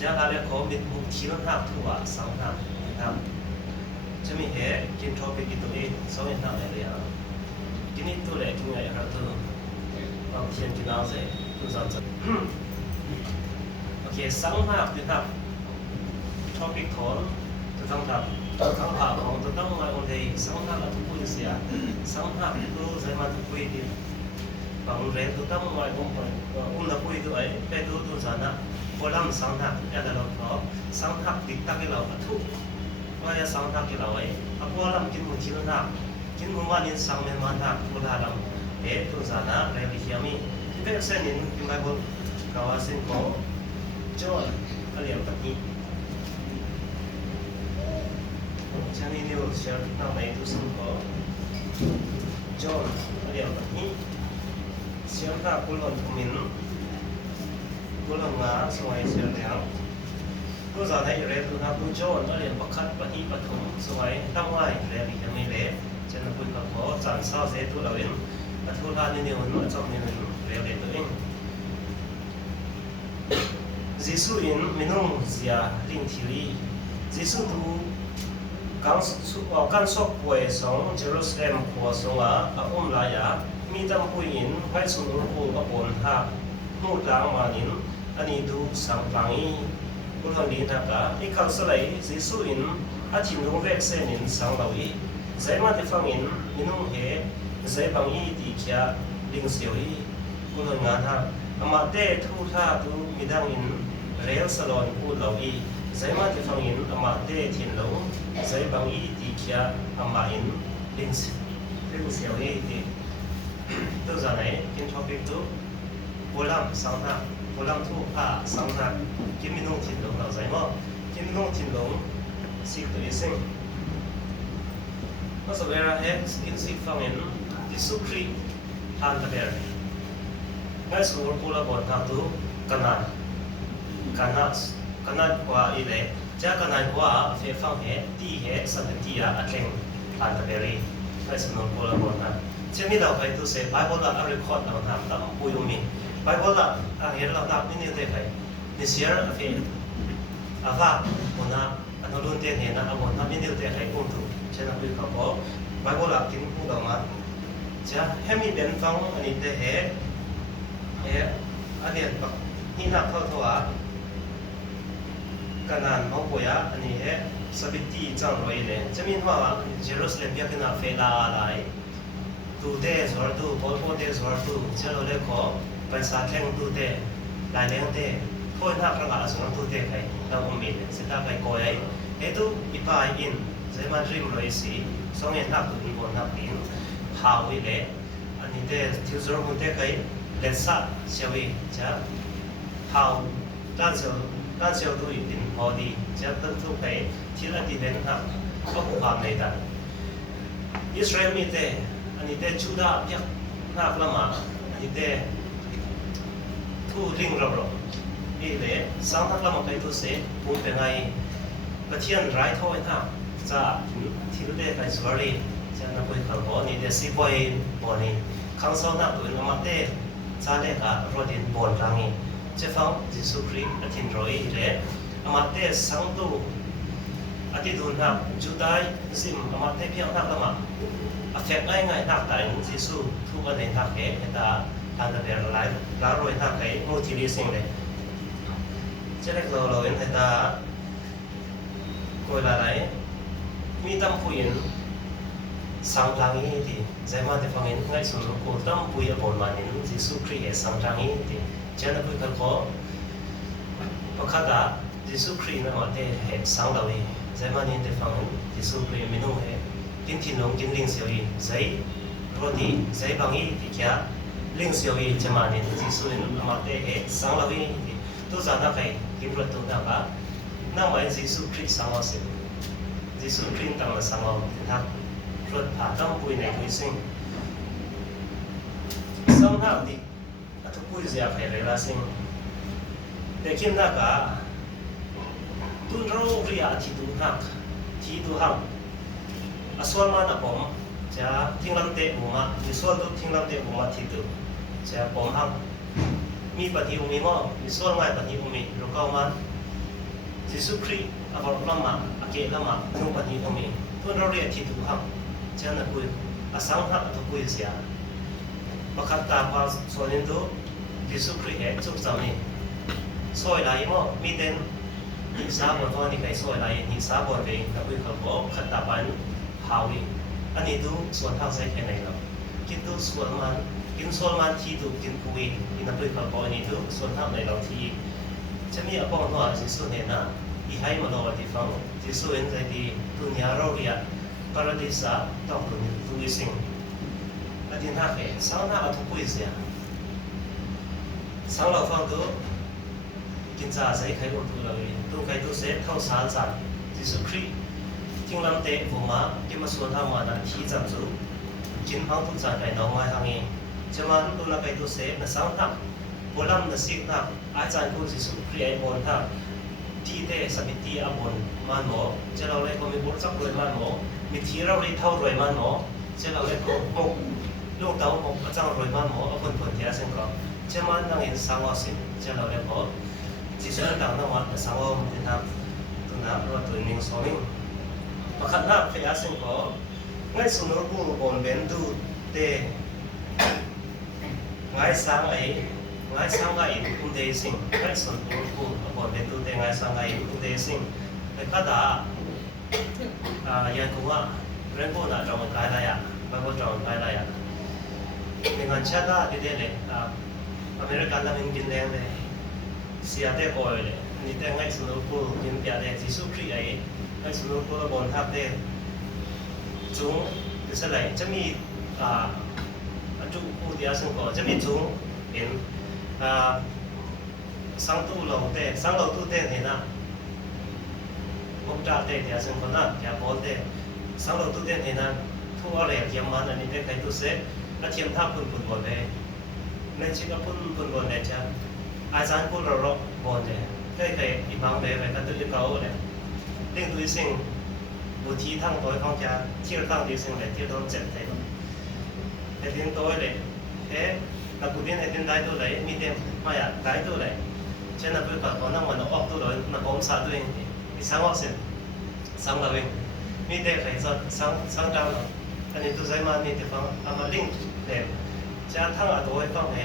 จะอะไรของเป็นมุขที่มันหักทั่วสังหักนะครับจะมีเหตุกินทอไปกินตัวเองสองอย่างต่างกันเลยอ่ะกินนี่ตัวเล็กตัวใหญ่ครับตัวบางทีกินเอาเสร็จตัวสั่นจะโอเคสังหักนะครับทอปิกถอนจะต้องทำทั้งผ่าของจะต้องมาคนเดียวสังหักทุกผู้เสียสังหักรู้ใจมาทุกผู้ดีบางเรื่องจะต้องมานักผู้ด้วยไปดูตัวสานะพอลำสังหักอะไรเราเพราะสังหักติดตั้งให้เราทุกว่าจะสังหักให้เราไว้พอลำกินมุขที่มันหักกินมุขวันนี้สังเมมันหักพอลำตัวสานะเรื่องที่มีที่เป็นเส้นนี้ที่ไม่พอกาวเส้นของจอยอะไรแบบนี้ฉันนี่นิวเชื่อทำไมตัวเส้นของจอยอะไรแบบนี้เชื่อถ้ากุหลาบมินกุหลาบงาสวยเชื่อแล้วตัวสานะอยู่เรื่องตัวนับตัวจอยอะไรประคัดปฏิปฐมสวยตั้งไว้เรื่องที่ไม่เละฉันพูดกับเขาจานเศร้าเสียตัวเราเองทุกท่านนี่มันว่าจอมนี่มันเรียกตัวเองยิสุอินมินุงเสียลิงทีรียิสุดูการสอบป่วยสองเยรูซาเล็มขวสงอาลายามีตั้งผู้หญิงไว้สุนทรภูมิบนหักมูดลางมานินอันนี้ดูสังฟังอีผู้ทำดีนักละอีกครั้งสลายยิสุอินอาทิตย์นุ่งเวกเซนินสังเหล่าอีใจมาที่ฟังอินมินุงเหใจบางอีดีเขียลิงเสียวอีผู้ทำงานฮะอามาเต้ทุกท่าดูมีดังอินเรียลสลอนพูดเหล่าอีใจมาที่ฟังอินอามาเต้ทินเหล่าใจบางอีดีเขียอามาอินลิงเสียวอีดีตัวจะไหนกินทอปิกตัวผู้ลำสังหักผู้ลำทุกผ้าสังหักกินมินุงทินเหล่าเราใจมั้งกินมินุงทินเหล่าสิตัวอีสิ่งก็สเวลาเห็นกินสิฟังอินยิสุคริสต์ท่านตะเบียร์งั้นสุรภูลบนทางดูกันนัดกว่าอีเล่จะกันนัดกว่าเฟฟังเหตุที่เหตุสันติอาอัดเล่งท่านตะเบียร์งั้นสุรภูลบนนั้นเช่นนี้เราไปดูเสพไบเบิลละอัลริคอร์ดเราทำตั้งปุยมีไบเบิลละเห็นเราทำนี่ได้ไปนิเซียร์เฟอาว่าคนนั้นอันนู้นเตียนเห็นนะคนนั้นนี่ได้ไปกุ้งถูกเช่นนั้นคือเขาบอกไบเบิลละกินกุ้งเรามาจะให้มีเป็นฟังอันนี้ได้อันนี้แบบนี่นักเข้าตัวกันนั้นมองปุยอันนี้สบิตีจังเลยเนี่ยจะมีว่าเยรูซาเล็มยังเป็นเฟลาอะไรดูเตะสวรรค์ดูบอลโปเตะสวรรค์ดูเจ้าเล็กขอไปสาแข่งดูเตะลายเลี้ยงเตะคนนักกระบาดสวรรค์ดูเตะไปเราอมินเสร็จแล้วไปโกยตุอีพายอินจะมาริมเลยสิสองเงินนักดูบอลนักบินหาวิเล่อันนี้เตะทิวซอร์มุนเตะไปเล็กสักเชวิจะหาด้านเซลดูอีกดินพอดีจะตั้งทุกไปที่ละที่เด่นนักก็ผู้ความในดันอิสราเอลมีเตะอันนี้เตะชูดาเยอะนักละมาอันนี้เตะทูลิงรอบๆนี่เลยสังนักละมาไปทุเสพูดเป็นไงประเทศไร้ท่อนักจะที่รู้ได้ไปสวรรค์จะนับไปขังบ่อนี่เดี๋ยวสิบอยบ่อนี่ขังสองนักตัวนั้นมาเตะจะเด็กรอดินบ่อนรังนี่จะฟังยิสุคริสต์อธินรอยเลยมาเตะสังตูอธิดุนนักจุดได้ซิมมาเตะเพียงนักละมาเฟกง่ายนักแต่ยิสุทุกอันในนักเหตุทางเดินไล่ลารวยนักเหตุมูทิลิสิงเลยจะเล็กเราเห็นเหตุก็อะไรมีตั้งผู้หญิงสังรังอีดีใจมาที่ฟังเห็นง่ายสุดก็ตั้งผู้หญิงบนมานินยิสุคริสต์สังรังอีดีเจ้าหน้าที่เขาก็ประกาศยิสุคริสต์นั้นมาที่เหตุสังเราอีใจมานินที่ฟังยิสุคริสต์ไม่นุ่งเหตุกินที่นุ่งกินลิงเสียวอีใจรถดีใจบางอีที่แค่ลิงเสียวอีจะมานินยิสุนั้นมาที่เหตุสังเราอีตัวจานนักใครกินรถตัวนักบ้านั่งไว้ยิสุคริสต์สังเราเสียยิสุคริสต์ตั้งมาสังเราทักรถผ่าตั้งปุยในปุยซิงสังหักดิทุกปุยเสียไปเลยละซิงแต่คิดนักตุนเราเรียที่ดูหักที่ดูหักส่วนมันผมจะทิ้งลำเตะบุมามีส่วนดูทิ้งลำเตะบุมาที่ดูจะผมหักมีปฏิอุมีมั้งมีส่วนไงปฏิอุมีรู้ก็มัน จิสุคริอวรลมาอเกลมานุปนิโอเมทุนเราเรียกที่ทุกครั้งเจ้าหน้ากุยอสังหะทุกุยเสียบักขัดตาพาส่วนนี้ดูจิสุคริจุกจำนี่สวยลายมั้งมีเด่นหิสาบนตัวนี้ใครสวยลายหิสาบนเองนักวิเคราะห์บอกขัดตาปันหาวิอันนี้ดูส่วนทางใช้แค่ไหนเรากินดูส่วนมันที่ดูกินคุยอินับวิเคราะห์บอกอันนี้ดูส่วนทางไหนเราที่จะมีอะไรบ้างว่าจิสุเนี่ยนะอีให้มาลองที่ฟังจิสุเองใจดีดุนยาเราเรียกปาราดิสาต้องดูสิ่งอันที่น่าเกลียดสังหน้าทุกุยเสียสังเราฟังดูกินจ่าใส่ไข่อุ่นตัวเลยตัวไข่ตัวเซ็ตเข้าสารจัดจิสุครีทิ้งลำเตะผมมากินมาส่วนทางมานั้นที่จับจูกินห้องทุกจานไปน้องไม้ทางนี้จะมาตัวละไข่ตัวเซ็ตนะสังหน้าบนลำนะสิกหน้าอาจารย์กูจิสุครีไอ้บนท่าที่เตะสมิติอาบนมันหมอจะเราเลยก็มีบทสักรวยมันหมอมีที่เราเลยเท่ารวยมันหมอจะเราเลยก็ปกลูกเต้าปกอาจารย์รวยมันหมอเอาคนเดียวเส้นก็จะมันนั่งเห็นสังวาสิจะเราเลยก็จิสุนั่งนั่งวันสังวามันจะทำตัวน้ำเราตัวนิ่งสวิงประคับนับเฟียเส้นก็ง่ายสุนทรภูมิบนเบนดูเตะง่ายสังไอ้สังไงอุเดสิงไงส่วนตัวกูบอกเป็นตัวเองไงสังไงอุเดสิงแต่ข้าด่ายังกูว่าเรื่องพวกนั้นจงใจอะไรอ่ะบางคนจงใจอะไรอ่ะในงานชาติที่เด็ดเลยอเมริกันเราเป็นกินแดงเลยเสียเด็กอ่อยเลยนี่แต่ไงส่วนตัวกูกินเปียเด็กที่สุขีไอ้ไงส่วนตัวกูเราบนทับเด็กจุงดิสเลยจะมีจุกูเดียซึ่งก็จะมีจุงเห็นสังตู้เราเตะสังเราตู้เตะเนี่ยนะมุกจ่าเตะเดียซึ่งคนนั้นอย่าบอลเตะสังเราตู้เตะเนี่ยนะทั่วเลยเกี่ยมมันอันนี้เตะใครตู้เสะอาเทียมท่าพุ่นบอลเลยในชีวิตพุ่นบอลเลยจ้ะอาจารย์พุ่นเราบอลเลยใครอีบางเลยไปกันตู้เขาเลยเรื่องตู้สิ่งบุตรีทั้งตัวของจ้าเที่ยวทั้งตู้สิ่งเลยเที่ยวต้องเจ็บเลยไอ้เรื่องตัวเลยนักบุญเนี่ยเป็นได้ตัวไหนมีเต็มไม่อะได้ตัวไหนเช่นนักบุญก็คนนั่งวันออกตัวเลยนักอมสาตัวเองมีสังวรสิสังเราเองมีเด็กใครสังจำเราอันนี้ตัวใจมันนี่ที่ฟังเอามาลิงก์เลยจะทั้งตัวให้ฟังเห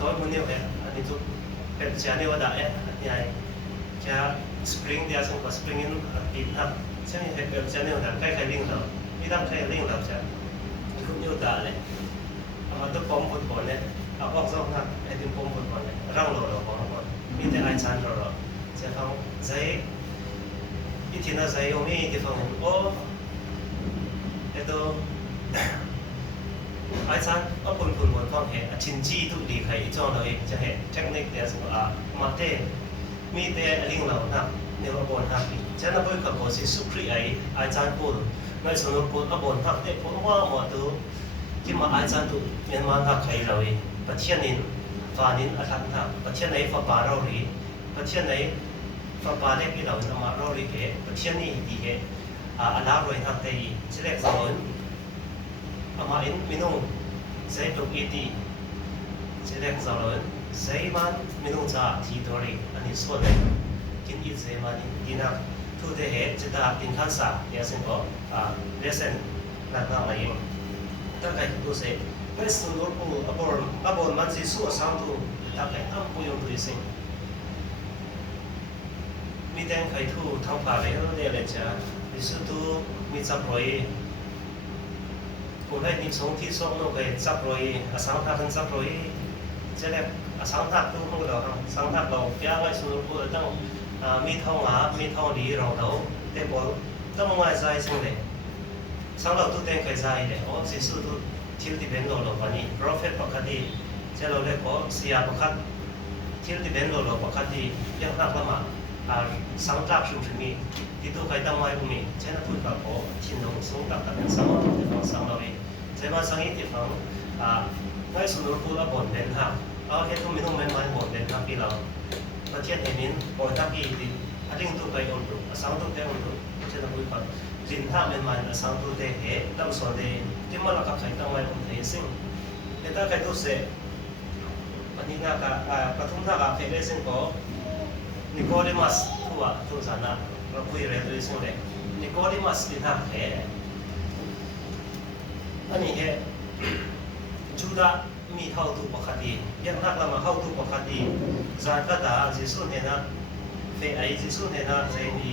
ตัวมันเนี่ยอันนี้ตัวเป็นเจ้าเนี่ยว่าได้เนี่ยจะสปริงเดียร์ซึ่งก็สปริงอินอินทับเช่นเป็นเจ้าเนี่ยว่าได้ใครลิงก์เราไม่ต้องใครลิงก์เราจะคุณเนี่ยได้เลยมาตัวปมฟุตบอลเนี่ยเอาออกสองทางไอ้ตัวปมฟุตบอลเนี่ยร่างเราของเรามีแต่ไอ้ชั้นเราจะฟังใจอีทีน่าใจโอมีที่ฟังโอ้ไอ้ตัวไอ้ชั้นเอาปุ่นบอลฟังเห็นชิ้นจี้ทุกดีใครอีจ้องเราเองจะเห็นเทคนิคเดียวสักมาเต้มีแต่ลิงเรานะเนี่ยเราบอลทักฉันนับเป็นกับโบสิสุครีไอ้ชั้นปุ่นไม่สนุกปุ่นเอาบอลทักเตะผมว่าหมดตัวที่มาอาจารย์ตุเมียนมาทักใครเราเองประเทศนี้ฟ้านี้อาจารย์ทักประเทศไหนฟ้าป่าเราหรือประเทศไหนฟ้าป่าเล็กที่เราทำมาเราหรือประเทศนี้ดีอาลาโรยทักได้เช่นเล็กสมุนอามาอินมินุ่งใช้ตุกอีตีเช่นเล็กสมุนใช้มันมินุ่งจ่าทีตัวเองอันนี้ส่วนเลยกินอีใช้มันดีนักทุกเดือนจะได้กินข้าวสารเดี๋ยวสิ่งก็เดี๋ยวสิ่งนักนั่งมาเองถ้าใครตัวเสกไม่สนุกผู้อบรมันสิสู้สามตัวถ้าใครทำผู้ยงตัวสิ่งมีแต่ใครทู่ทำผ่าเลยเราเนี่ยเลยจ้ะมีสุดตัวมีจับรอยผู้ให้นิสงที่ส่งโลกให้จับรอยสังฆาทั้งจับรอยจะเรียกสังฆาตู้ของเราสังฆาเราแก้ไว้สนุกผู้ต้องมีท่องมีท่องดีเราเท่าแต่บอกต้องมาใจสิ่งเลยสังเราตัวเองเคยใจเลยโอ้สิสุดตัวที่ที่เป็นเราวันนี้ prophet ปกติจะเราเรียกว่าเสียปกติที่ที่เป็นเราปกติยังนักละมาสังกัดชุมชนมีที่ตัวใครตั้งไว้ก็มีเช่นพูดกับโอ้ที่น้องสงกับเป็นสังที่ฟังสังเราเองใช่ไหมสังที่ฟังให้สุนทรภู่บนเป็นท่าเอาเหตุไม่ต้องเป็นบนเป็นท่าที่เราประเทศเอมินบนท่าที่อันนี้ตัวใครองค์ตัวสังตัวใครองค์ตัวเช่นพูดกับลินท่าเป็นมันสังตัวเตะตั้งส่วนเดที่มันเรากับใครตั้งไว้บนเทซึ่งแต่ถ้าใครตัวเสกวันนี้น่ากับปฐมท่ากับเพลซึ่งก็นิโคเดมัสผู้ ทั่วทุกสานะเราคุยเรื่องตัวสิ่งเลยนี่ก็ได้มาสิทธิ์แท้อันนี้แค่จุดมีเข้าถูกปกติยังนักละมาเข้าถูกปกติจานก็ตาจิสุนเห็นนะเฟไอจิสุนเห็นนะใจดี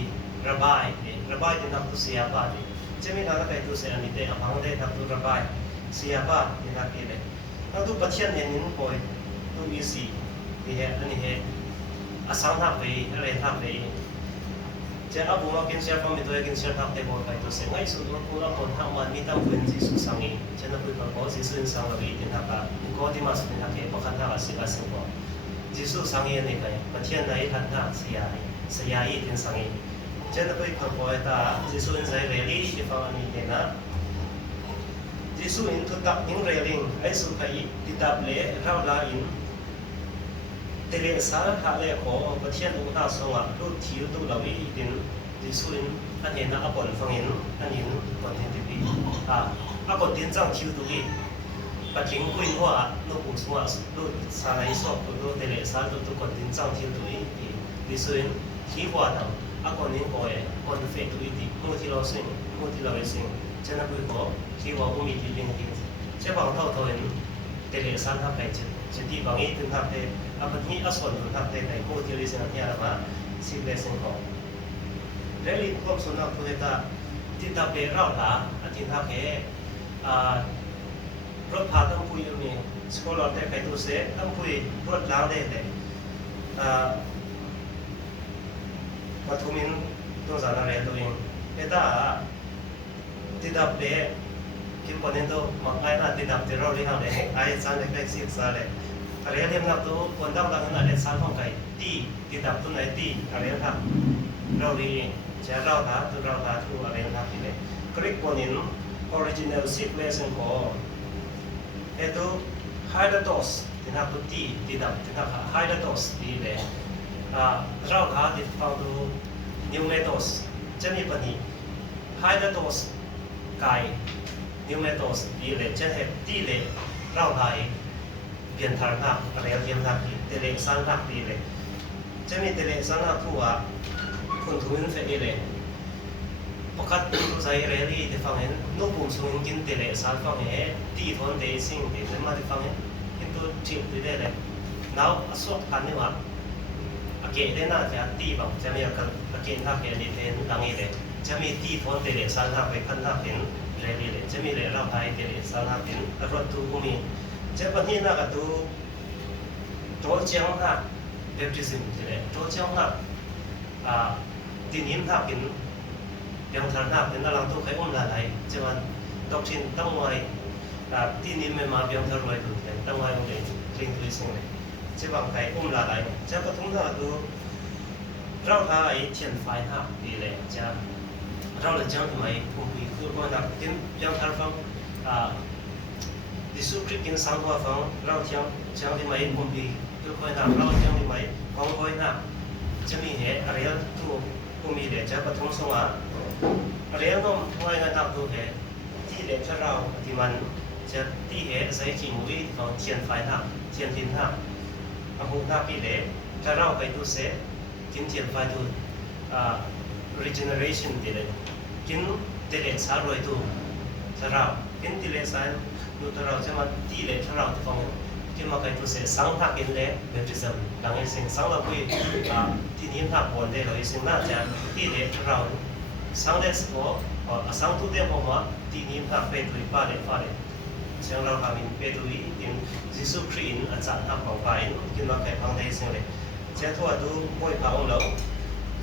ระบายที่นักตุเสียบ้านจะมีนักไปตุเสียนี่เตะพังได้นักตุระบายเสียบ้านที่นักเกเลยนักตุปัจจัยเนี่ยนินปอยตุอีสีที่เหตุอันนี้เหตุอาสังทักไปอะไรทักไปจะอาบุมากินเสียฟังมีตัวกินเสียทักไปบนไปตุเสียง่ายสุดมันกูรับผลทางมันมีตั้งพื้นที่สุดสังอีจะนับเป็นของเขาจิสุนสังเราอีที่นักการก็ที่มาสุดนักเก็บประคันทักสิ่งสิ่งของจิสุสังอีนี่ก็ปัจจัยไหนทันทักเสียอีที่สังอีจะนับเป็นของเขาแต่จิสุนใจเรื่องที่ฟังอันนี้เนี่ยนะจิสุนทุกตับนิ่งเรื่องไอ้สุขัยติดตับเล่เราละอินเตเลสารหาเล่ขอประเทศอุตสาหกรรมรูดทิวตุลาวีดินจิสุนอันเห็นนะอบนฟังเห็นอันเห็นก่อนที่จะปีอบนดินจังทิวตุลีปัจจุบันคุยว่าลูกผู้สมัครรูดสารอิสอบรูดเตเลสารรูดก่อนดินจังทิวตุลีจิสุนที่ว่าทำอบนนี้ก็ก่อนเฟตุลีที่มุทิลาสิงมุทิลาเวสิงจะนับเป็นก็ที่ว่าอุมิดิลิงดิจะบางเท่าเท่าเห็นเตเลสารทำไปจะที่บางอีถึงทำไปอันนี้อัศวรถึงทำไปในมุทิลิสิงที่อะไรมาสิบเลสิงของเรื่องความสนใจผู้ใดที่ทำไปเราละที่ทำไปรถพาต้องคุยอยู่นี่สกอลล์ได้ไปตัวเสียต้องคุยรถล้างได้เลยวัตถุมินต้องสารอะไรตัวเองแต่ที่ทำไปคิดว่าเนี่ยตัวมันง่ายนะที่ทำที่เราเรียนเลยไอ้สารเล็กๆสิบสารเลยอะไรเรียนนับตัวคนต้องตั้งอะไรสารของใครที่ทำตัวไหนที่อะไรทำเราเรียนจะเราทำตัวอะไรทำที่เลยคลิกวันนี้ original sequence ของitu higher dose ที่ทำตัวที่ทำ higher dose ที่เลยเราทำที่ฟังตัว new methods จะมีปัญหา higher dose ไก่ new methods ที่เลยจะเห็นที่เลยเราทำเปลี่ยนทางทางอะไรเปลี่ยนทางที่เตเลสันทางที่เลยจะมีเตเลสันทางทั่วคนทุนเฟรเลยปกติตัวใจเรื่องที่ฟังเห็นนุ่มสูงกินเตเลสันฟังเห็นที่ทนเดซิ่งที่จะมาที่ฟังเห็นที่ตัวจิตที่ได้เลยแล้วสวดกันนี่ว่าอาเกะได้น่าจะตีแบบจะมีอาเกะท่าเกลิเทนดังนี้เลยจะมีที่ทนเตเลสันท่าไปขั้นท่าเป็นเรื่องนี้เลยจะมีเรื่องเราไปเตเลสันท่าเป็นรถตู้ก็มีจะปัจจุบันก็ตัวโจเจียงท่าเบปติซึมที่เลยโจเจียงท่าที่นิ้มท่าเป็นยังทางท่าเป็นอะไรตัวใครอุ้มอะไรจะมันดอกชินตั้งไว้ที่นิ้มไม่มาเบียงทะรวยดูเลยตั้งไว้ตรงนี้ลิงตุลิสิงเลยจะบางใครอุ้มอะไรจะปฐมท่าตัวเราท่าไอ้เทียนไฟท่าดีเลยจะเราเลยจังทำไมผมคุยคือว่านักกินยังทำฟังดิสุคริกินสังตัวฟังเราเที่ยวจังทำไมผมคุยคือคอยนักเราจังทำไมของคอยนักจะมีเหตุอะไรตัวผมมีเดี๋ยวจะปฐมสวะอะไรน้องคอยนักตัวเหตุที่เด็กถ้าเราที่มันจะที่เหตุใช้ขีมุ้ยของเทียนไฟท่าเทียนทินท่าอาหุท่าปีเด็กถ้าเราไปตัวเสกินเทียนไฟตัวregeneration ที่เลยกินเตเลสารวยตัวถ้าเรากินเตเลสารดูถ้าเราจะมาที่เลยถ้าเราที่ฟังกินมาใครตัวเสสังทักกินเลยเป็นจิตดังไอ้สิ่งสังเราคุยที่นิ้มทักบนได้เลยสิ่งน่าจะที่เลยถ้าเราสังเดสก็สังทุเดียผมว่าที่นิ้มทักไปตุยฟ้าเลยเสียงเราทำเป็นตุยกินจิสุครีนอาจารย์ทักของไปกินมาใครฟังได้สิ่งเลยเจ้าทั่วดูป่วยพระองค์เรา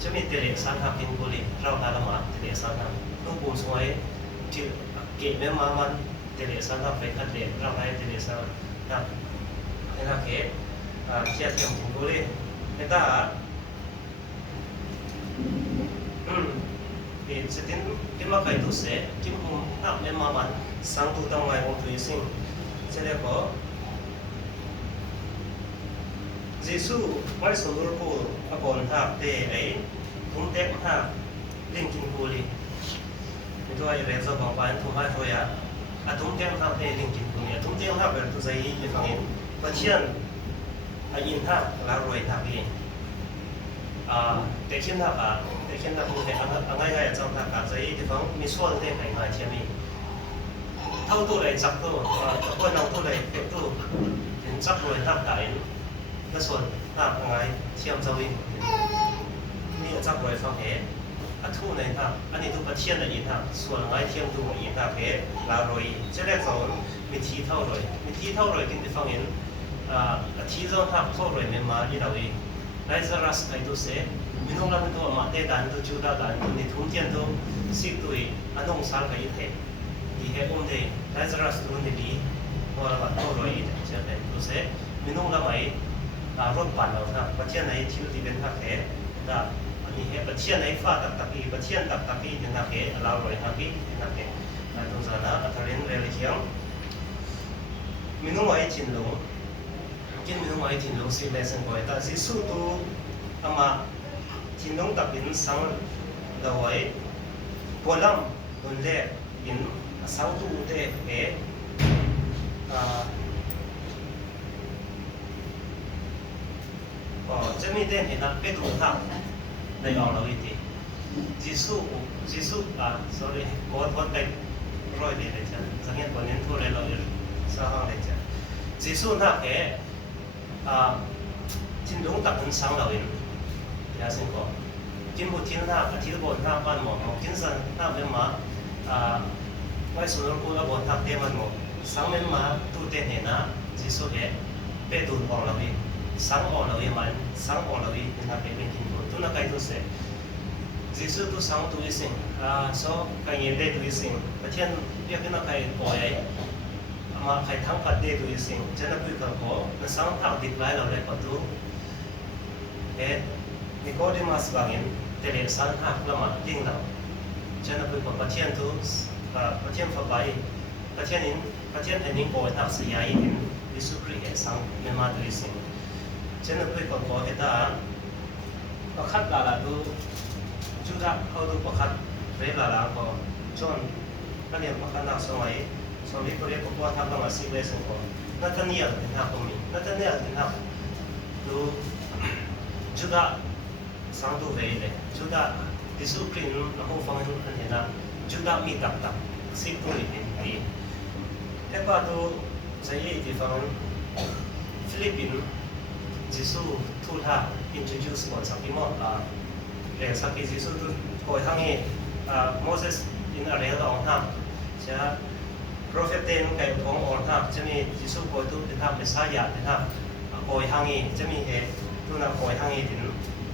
จะมีเตเลสันทักกินกุลีเราทานละมาเตเลสันทักลูกบุญสวยที่เก็บแม่มามันเตเลสันทักไปคัดเลี้ยเราได้เตเลสันทักนี่นะเก็บเชี่ยเทียมกินกุลีแต่ถ้าสตินกินมาใครตุเสกินหุ่นนักแม่มามันสังตุตั้งไว้องค์ตุยสิงเสด็จก็จิสุไม่สมบูรณ์กูอากรทับเตะไอ้ทุ่มเต็มหักลิงกินกูลีนี่ตัวไอ้เรื่องของบ้านทุ่มให้เขาอยากทุ่มเต็มหักเตะลิงกินกูเนี่ยทุ่มเต็มหักแบบตัวใจยิ่งฟังเองประเชียนไอ้ยินหักแล้วรวยทับเอง แต่ขึ้นหน้าแต่ขึ้นหน้าผู้แต่ง่ายๆจังหน้าใจที่ฟังมีส่วนได้ให้ง่ายเทียมีเท่าตัวเลยจับตัวตัวน้องตัวเลยเด็กตัวเป็นจับเลยตักได้และส่วนหน้าง่ายเทียมเจ้าวินนี่จับเลยฟังเหตุทุในทางอันนี้ทุกประเทศในอินทางส่วนง่ายเทียมตัวอินทางเหตุลาโรยจะแรกสอนมีทีเท่าเลยมีทีเท่าเลยกินที่ฟังเห็นทีเจ้าทางเท่าเลยไม่มาอีเราเองได้สรัสไอตัวเสมิน้องเราเป็นตัวมาเตดันตัวจูดาดันตัวนี้ทุ่มเทียนตัวสิบตัวอันน้องสารไปอีกเหตุที่เหตุอุ้มเดได้สรัสตัวนี้ดีว่าเราเท่าเลยเช่นนั้นตัวเสมิน้องเราไม่รถปั่นเราครับประเทศไหนที่ที่เป็นทางเหตุได้อันนี้เหตุประเทศไหนฟ้าตักอีประเทศตักอีเป็นทางเหตุเราเลยทางอีเป็นทางเหตุแต่ตรงนั้นอัตราเรียนเรียนเขียวมิน้องไม่ชินลงกินมิน้องไม่ชินลงสิ่งใดสิ่งใดแต่สิสู้ตัวอามาชินลงตักอินสังเราไว้ปวดลำบนเล่อินสังตัวเดเหจะมีเด่นเห็นนะเป็นตัวท่าในออกเราอีกทีจิสุsorry กดไปร้อยเดียวเลยจ้ะสังเกตวันนี้ทั่วเลยเราอยู่สร้างเลยจ้ะจิสุท่าแค่ทิ้งลงตักหินสังเราเองยาสิงก็กินบุตรทิ้งท่าทิ้งบนท่าบ้านหมอกินสันท่าเป็นมาไว้ส่วนกูแล้วบนท่าเตี้ยมันหมดสังเป็นมาตู้เต้นเห็นนะจิสุแค่เป็นตัวออกเราเองสังออกเราเองมันสังออกเราเองเป็นทางเป็นกินบุตรตัวนั้นใครตัวเสียจิสุตัวสังตัวสิ่งใครเย็นได้ตัวสิ่งประเทศเรียกกันว่าใครปล่อยมาใครทั้งปัดได้ตัวสิ่งจะนับถือกับเขาและสังทักติดไว้เราเลยก็ตัวนิโคเดมัสบางอย่างแต่เด็กสังหักละมาดิ้งเราจะนับถือกับประเทศตัวประเทศฝ่ายประเทศนี้ปล่อยทักเสียอินวิสุครีเอสังไม่มาตัวสิ่งจะนับถือกับเขาเหตุประคัดลาลาดูจุดเขาดูประคัดเรียลาลาก็จนนั่นเองประคัดนักสมัยเขาเรียกว่าทำละมาสิเลสก็นั่นก็เนี่ยเป็นทางตรงนี้นั่นก็เนี่ยเป็นทางดูจุดสังตัวเวเลยจุดดิสุครีนเราฟังอันนี้นะจุดมีตักสิบตัวเป็นดีแต่ว่าดูใจที่ฟังฟิลิปปินส์จิสุทูท่า introduce ก่อนสักที่มอสักที่จิสุทูคอยทั้งนี้โมเสสอินอะไรต่างๆใช่โปรเฟตเตนไก่ของอ่อนท่าจะมีจิสุคอยตู้เป็นท่าเป็นสายาเป็นท่าคอยทั้งนี้จะมีเหตุตัวนักคอยทั้งนี้ถึง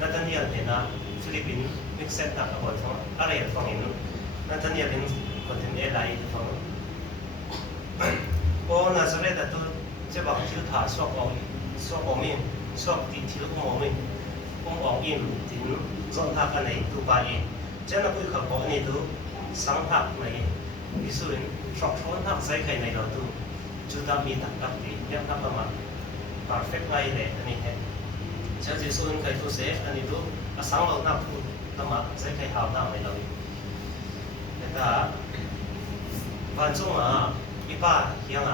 นัตเนียลเห็นนะฟิลิปปินส์มิกเซตนักคนทั้งอะไรฟังเห็นนัตเนียลเป็นคนที่เอไลฟังโอ้นาซาเรตตัวจะบอกที่ถ่ายสอบออกมินสอบติดที่ลูกมองมินออกอินถึงสองทักอันไหนตัวไปจะนับถือเขาบอกอันนี้ตัวสังทักในวิสุรินชอบช้อนทักใส่ใครในเราตัวจุดมีตักตักดียังทักประมาณ perfect ไว้เลยอันนี้เห็นจะวิสุรินใครตัวเสียอันนี้ตัวสังเราทักตัวประมาณใส่ใครหาวทักในเราแต่วันจงอีป้ายัง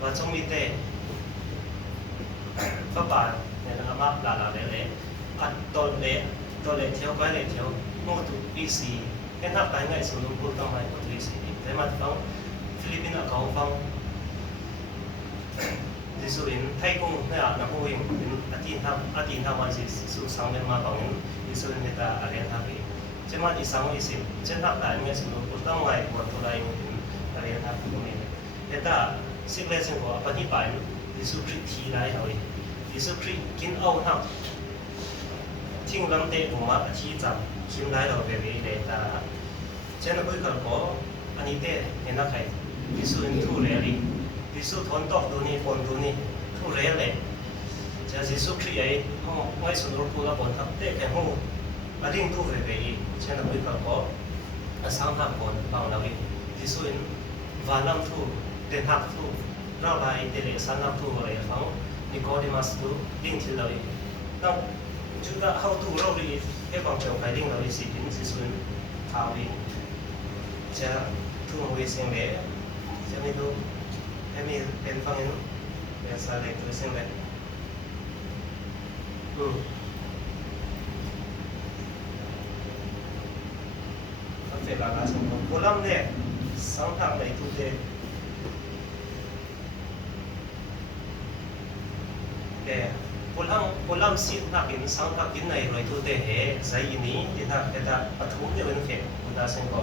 วันจงมีเตะก็ป่าเนี่ยนะครับมาลาเลยอัดตัวเละเที่ยวไปเลยเที่ยวโม่ตุอีซีแค่นับไปง่ายสุดลูกต้องไปโม่ตุอีซีแต่มาฟังฟิลิปปินส์เขาฟังดิสุรินไทยกงเนี่ยนักมวยเป็นอาทิตย์ทำวันสิสุสังเป็นมาฟังดิสุรินเนี่ยอะไรทำไปจะมาที่สังอีสิจะนับไปง่ายสุดลูกต้องไปหมดตัวใดเป็นอะไรทำตรงนี้แต่ถ้าสิ่งแรกสิ่งว่าปฏิบัติดิสุคริทีไรเอาดิสุครีกินเอาทั้งทิ้งลำเตะผมมาที่จับกินได้เราไปเลยแต่เช่นคุยกับเขาอันนี้เตะเห็นนะใครดิสุนทุเรศดิสุทนตอกตัวนี้ปนตัวนี้ทุเรศเลยจะดิสุครีไอ้ห้องไม่สนุกพูดแล้วปนทั้งเตะแค่ห้องมาดิ้งทุเรศไปเช่นคุยกับเขาสังหักปนบางเราดิสุนวาลัมทุเดินหักทุเราไปเตะสังหักทุอะไรฟังนิโคเดมัสตัวดิ้งที่เราต้องจุดเข้าตัวเราดีให้ความเฉลียวไปดิ้งเราดีสิเป็นสิส่วนข่าวดีจะทุ่งวิเศษเลยจะไม่ดูให้มีเป็นฟังเห็นเป็นสายเล็กวิเศษเลย fe la la sang ko lam ne sang thak nei tu te pulam sit nakin sang nakin nai roi tu te he zai ini tin hak ta pathum de wen fe uta sen ko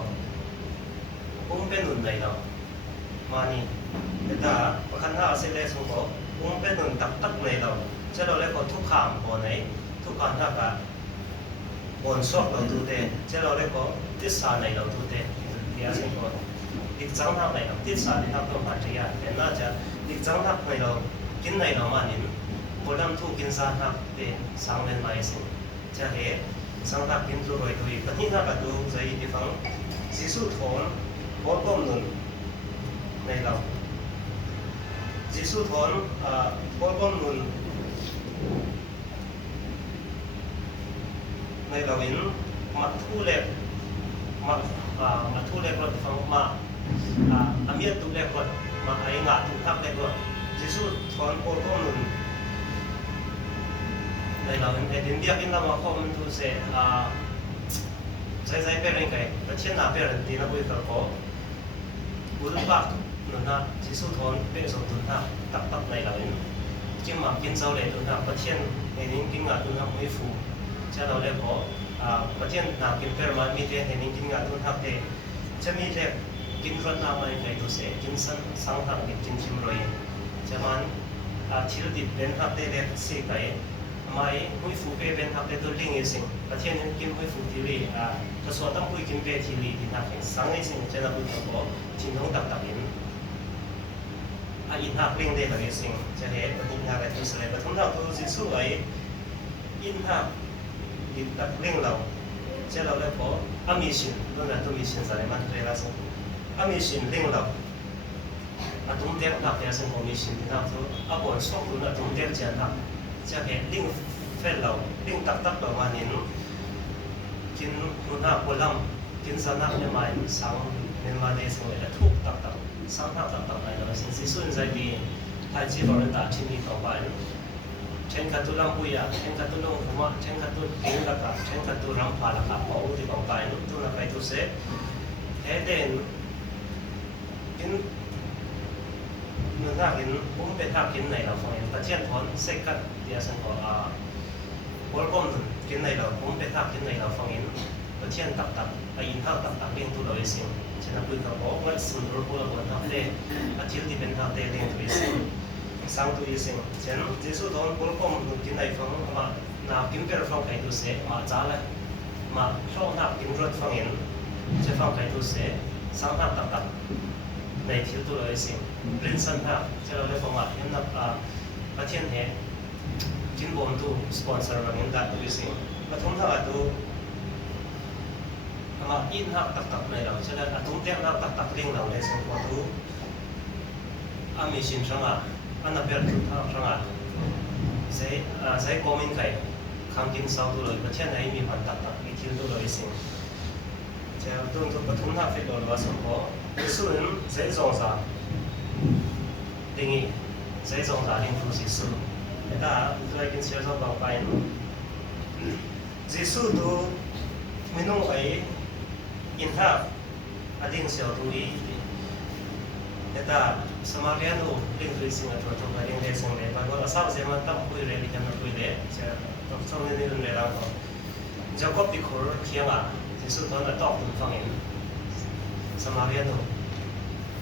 ben nun nai no mani ta pakhan ha se le sung ko ben nun tak nai lo cha lo le ko thuk kham bo nai thuk khan ha ka bon sok lo tu te cha lo le ko tis sa nai lo tu te ya sen ko dik chang ha nai lo tis sa ni ha ko ma ti ya na cha dik chang ha nai lo kin nai lo ma ni pulam thu kin sa hak te sang len mai sin cha he sang hak kin tu roi tui patni na ka tu zai ti phang jisu thon bol bom nun nei lo jisu thon bol bom nun nei lo in ma thu le rot phang ma amiat tu le rot ma ai nga tu thak le rot jisu thon bol bom nun nei lo in din dia in la ma ko mun tu se zai pe ring kai pa chen na pe ran ti na bui ka ko bul ba nu na ji su thon pe so tu na tak nei lo in kim ma kin zau le tu na pa chen he ning kin nga tu na mui fu cha lo le ko pa chen na kin per ma mi te he ning kin nga tu na te cha mi le kin ron na mai kai tu se kin san sang thang kin chim roi cha man thil dit ben hak te le se kai mai hui fu pe ben hak te to ling e sing pathian kim hui fu ti ri ka so tam hui kim pe ti ri ti na ke sang e sing chana bu ko tin hong tak in in hak ling de la e sing cha he patin na ka tu se le pathum na tu ji su ai in hak in tak ling lo cha lo le ko ami shin do na tu mi shin sa le man tre la so ami shin ling lo atum te na te sen ko mi shin ti na so apon sok tu na tum te jan na cha he ling fel lo ling tak lo ma nin kin nu na pulam kin sa na le mai sang ne ma de so le thuk tak sang tak ai lo sin si sun zai di hai chi lo ta chi ni ko ba chen ka tu lam pu ya chen ka tu long ma chen ka tu king la ka chen ka tu ram pha la ka ko u ti ko ba nu tu na kai tu se he den kin nu na kin pe ta kin nei lo fo ta chen thon se ka dia san ko bol bom kin nei lo pe ta kin nei lo fo in ta chen tak in ha tak ling tu lo isin chen na pu ka ko wa sun ro ko ko na te a thil ti ben ha te ling tu isin sang tu isin chen jesu don bol bom kin nei fo ma na kin per fo kai tu se ma cha la ma so na kin rot fo in che fo kai tu se sang ha tak nei thil tu lo isin rin san ha che lo le fo ma yin na pa chen he kin bom tu sponsor ra ngin da tu isin pathum tha tu ama in ha tak nei lo che la atum te na tak ling lo le sang ko tu ami shin changa ana per tu tha changa sai komin kai khang kin sau tu lo pa chen ai mi han tak mi thil tu lo isin che tu tu pathum tha fe lo sang ko sun sai zong sa dingi sai zong sa ling fu si su ta tu ai kin sia zo ba pai jisu tu minung ai in ha ading sia tu i ta samariano ling tu sing a tu ba ling de sing le ba ko sa se ma tam pui le li kan pui le cha to song ne ni le la ko jacob di khor khianga jisu ton na tok tu fang in samariano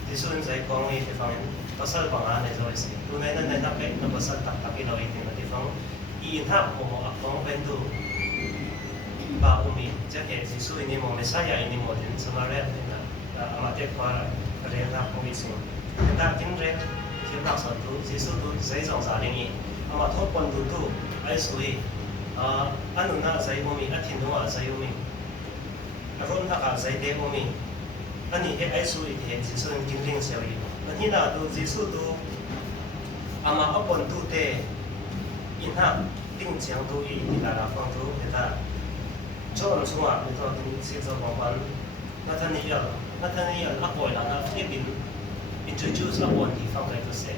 jisu in sai kong ni te fang in pasal pang ane zo isi tu na na pe na pasal tak ino itin na te fang in ha mo akong bendu ba umi cha he jisu ini mo mesaya ini mo din samariano na amate kwa re na ko isi ta kin re ki na sa tu jisu tu sai zong sa ling yi ama thop pon tu ai sui anu na sai mo mi athin no a sai umi aron ta ka sai de mo mi ani he ai sui he jisu in kin ling sai yi ani na tu jisu tu ama apon tu te in ha ding chiang tu yi ni la fang tu ta chon chuma ni to tu si zo bang ban Nathaniel apoi la na Philippin introduce upon the fang kai to say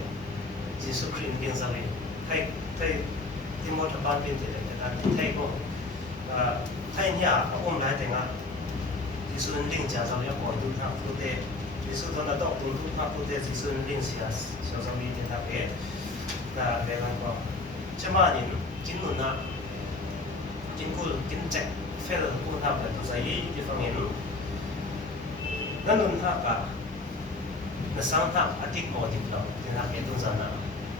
Jesus Christ kin sawi kai Timothy ban bin te ta thai ko thai nya lai te nga จิสุนลิงจาเจ้าอยากก่อนทุกทักทุกเตจิสุตอนนั้นต้องทุกทักทุกเตจิสุนลิงเสียเจ้ามีเดทักน่าเวลังก็จะมาดินกินนุ่นนะกินกุลกินแจ็คเฟลกุลทักแต่ตัวใจที่ฟังเห็นนั่นนุ่นทักอะนั่นสร้างทักอาทิตย์หมดติดเราที่ทักเห็นตัวนั้น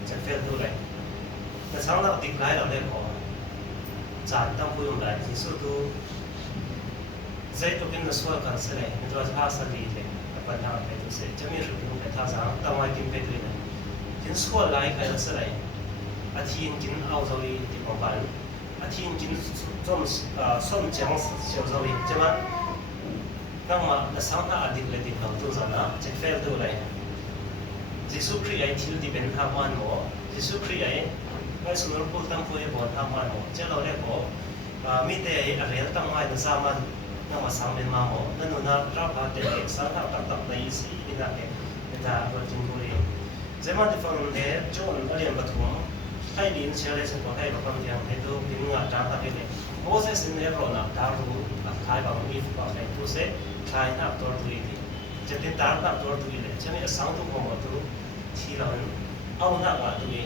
แจ็คเฟลตัวเลยนั่นสร้างทักติดไล่เราเลยพอจานต้องพูดอะไรจิสุตัวใจตัวกินสวยกันเสียเลยมันจะหาสติเลยแต่ปัญหาไปตัวเสียจะมีสุขภาพแต่ถ้าสั่งต้องมากินไปด้วยนะกินสวยไล่กันเสียเลยอาทิตย์กินเอาเท่าที่ที่ผมบอกอาทิตย์กินส้มจังเสียวเท่าที่ใช่ไหมนั่งมาแต่สั่งถ้าอดีตเลยติดเราตัวนั้นจะเฟลตัวเลยจิสุครีไอที่ที่เป็นทางวันหมอจิสุครีไอไม่สมรภูมิตั้งผู้ให้บนทางวันหมอจะเราเรียกว่ามีแต่อะไรตั้งไว้ในสามัญนั่งมาสั่งเป็นมาหมอนั่นนู่นนะรับการเด็กสั่งถ้าตัดในสีนี่นะเป็นทางรถจินบุรีจะมาที่ฝั่งนี้โจนเรียนปฐมให้ดินเชื่อเลยฉันก็ให้ประคำเดียงให้ดูพิมพ์งานจางตาเป็นเลยโอ้เสสินเนี่ยเราหนักดาวรู้ขายบางมีฟุกอะไรทุเสขายหนักตัวตุยดีจะติดตามหนักตัวตุยเลยจะมีสั่งทุกคนมาดูที่เราเอาหนักมาตุย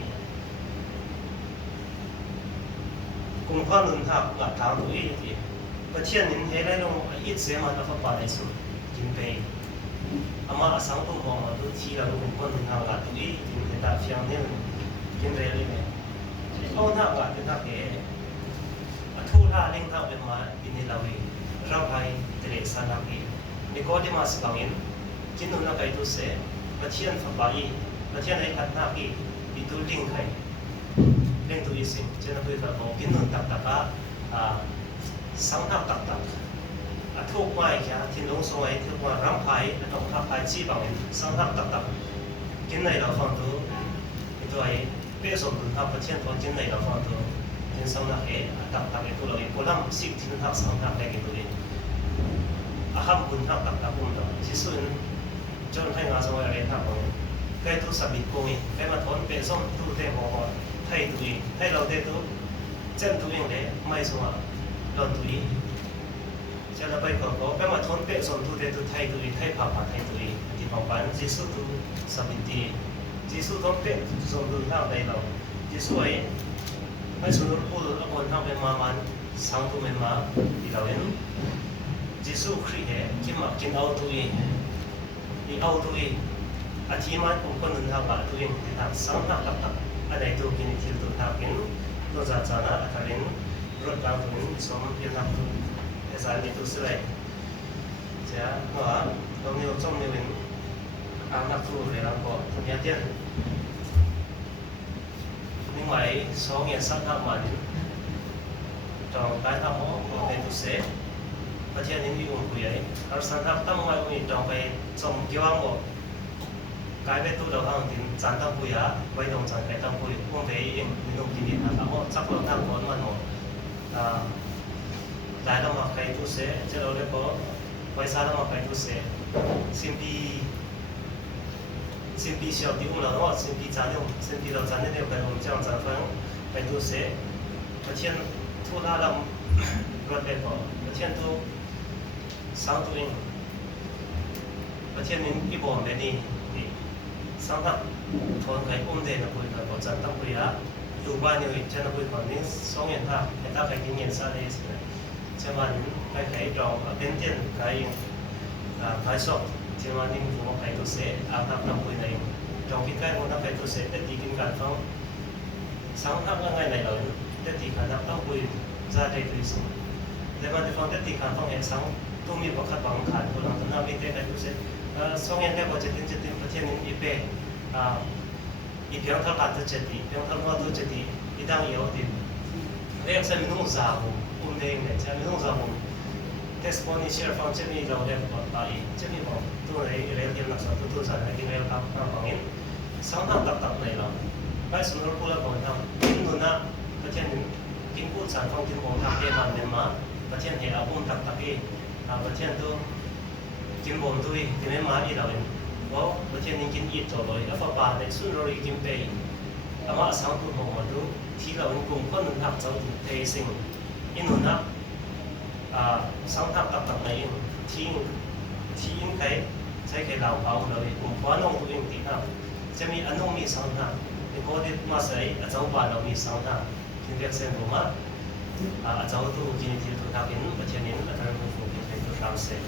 กลุ่มข้อนุนทับหลักฐานตุยดีประเทศนี้ให้ได้ลงอีกเสียมาต้องฟังในสุดกินไปอามาสั่งทุกคนมาดูที่เรากลุ่มข้อนุนทับหลักตุยกินแต่เพียงเนี่ยกินเรื่อยๆเอาหน้าว่าเป็นหน้าเก๋ทุกท่าเล่งท่าเป็นมาบินในลาวีเราไปเตะสนามกีมีก็ได้มาสกังอินกินนุ่นนักไก่ตุเสประเทศฝั่งบาอีประเทศในพัฒนากีมีตัวลิงไข่ลิงตัวอีสิเช่นนักวิทยาการกินนุ่นตักสังหารตักทุกไม้แค่ที่ลงสมัยทุกวันรำไผ่และต้องทับไผ่ชีบังอินสังหารตักกินในเราฟังตัวตัวเป้สมดุลทับประเทศของจีนในเราฟังตัวจีนสำนักตักตัวเราโคลัมสิบจีนทับสำนักได้ตัวเองอาหารคุณทับปุ่มตัวที่สุดจนให้งานสมัยเรียนทับของใครตัวสบิดโกงใครมาทนเป้ส้มตัวเตะหัวให้ตัวเองให้เราได้ตัวเจ้าตัวเองเลยไม่สมัครหล่นตัวเองจะเราไปขอใครมาทนเป้ส้มตัวเตะตัวไทยตัวเองให้ผ่าไทยตัวเองที่ของบ้านที่สุดตัวสบิดดีจิสุต้องเป็นสมดุลทางใดเราจิสุไอ้ไม่สมดุลพูดแล้วคนทำเป็นมามันสังตัวเป็นมาที่เราเห็นจิสุครีเห่กินเอาตัวเองที่เอาตัวเองอธิมันองค์คนหนึ่งทำแบบตัวเองที่ทำสังหารตักอะไรตัวกินที่ตัวทำเป็นตัวจัดจานอะไรเรื่องรถบางตัวสมเป็นทำตัวแต่สารนี้ตัวสิ่งจะว่าเราเนี่ยจมเนี่ยเป็นอานักสู้เลยเราก็ทำยาเตี้ยนนี่หมายสองอย่างสักห้ามันตอนการทำหม้อเป็นตุเสประเทศนี้มีองค์ผู้ใหญ่เราสังทับตั้งไว้มีตอนไปส่งเกี่ยวกับกลายเป็นตัวเราทางดินจานตั้งผู้ใหญ่ไว้ตรงจานไปตั้งผู้ใหญ่พวกเองมีองค์ที่ดินนะครับเพราะสักคนตั้งคนมันหมดหลายเรามาใครตุเสจะเราเรียกว่าไว้ซาเรามาใครตุเสสิ่งที่เชื่อที่เราว่าสิ่งที่จานเนี่ยสิ่งที่เราจานเนี่ยไปผมจะจานฟังไปดูเสียประเทศทั่วโลกรถเด็กก็ประเทศทั่วสังตัวเองประเทศนี้ที่บอกแบบนี้สังกัดทนใครอุ้มเด็กนะคุยกันก็จัดตั้งคุยละอยู่บ้านอยู่อีกเช่นคุยก่อนนี้สองอย่างท่าแต่ถ้าใครกินเงินซาเลยสิเช่นวันใครจองเป็นเตียนใครขายสดเช่นวันนี้ผมไปตัวเสพอาบน้ำน้ำคุยในจองกินใกล้คนทำไปตัวเสพแต่ตีกินการฟ้องสังทับง่ายในเราแต่ตีการต้องคุยจะได้ตัวสิ่งแต่วันที่ฟังแต่ตีการฟ้องเห็นสังต้องมีประคับบังคับคนเราต้องทำให้ได้ตัวเสพสองอย่างแรกก็จะเป็นประเทศนี้อีเป้อีเพียงเท่ากันตัวเจดีเพียงเท่ากันตัวเจดีอีดังเยอะดิเรียกเส้นนุ่งสาวอุ้มเด้งเนี่ยเส้นนุ่งสาวเทสโพนิเชียร์ฟังจะมีเราเรียกว่าไปจะมีบอกตัวไหนเรียนที่นักศึกษาตัวสารที่เรียนครับฟังเองสังทับตักในเราไปสนุนพูดแล้วก่อนทำกินนุ่นนะประเทศนี้กินพูดสารฟังกินของทำเรื่องมันมาประเทศเห็นอาบุญตักเองประเทศตัวกินบ่มตัวที่ไม่มาอีเราเองว่าประเทศนี้กินอีตัวเลยแล้วฟ้าในสุนทรีกินไปอามาสังตัวของมันดูที่เรากลุ่มคนหนึ่งทับเจ้าเทสิ่งอินนุ่นนะ สังทับตับในทิ้งใครใช้ใครเราเอาเลยผมพอนงตัวเองตีห้าจะมีอนงมีสังทับในพอที่มาใส่อาจารย์บ้านเรามีสังทับที่เรียกเส้นรู้มาอาจารย์ตัวกินที่ตัวทับเห็นประเทศนี้อาจารย์ผู้ฝึกเป็นตัวทำเสร็จ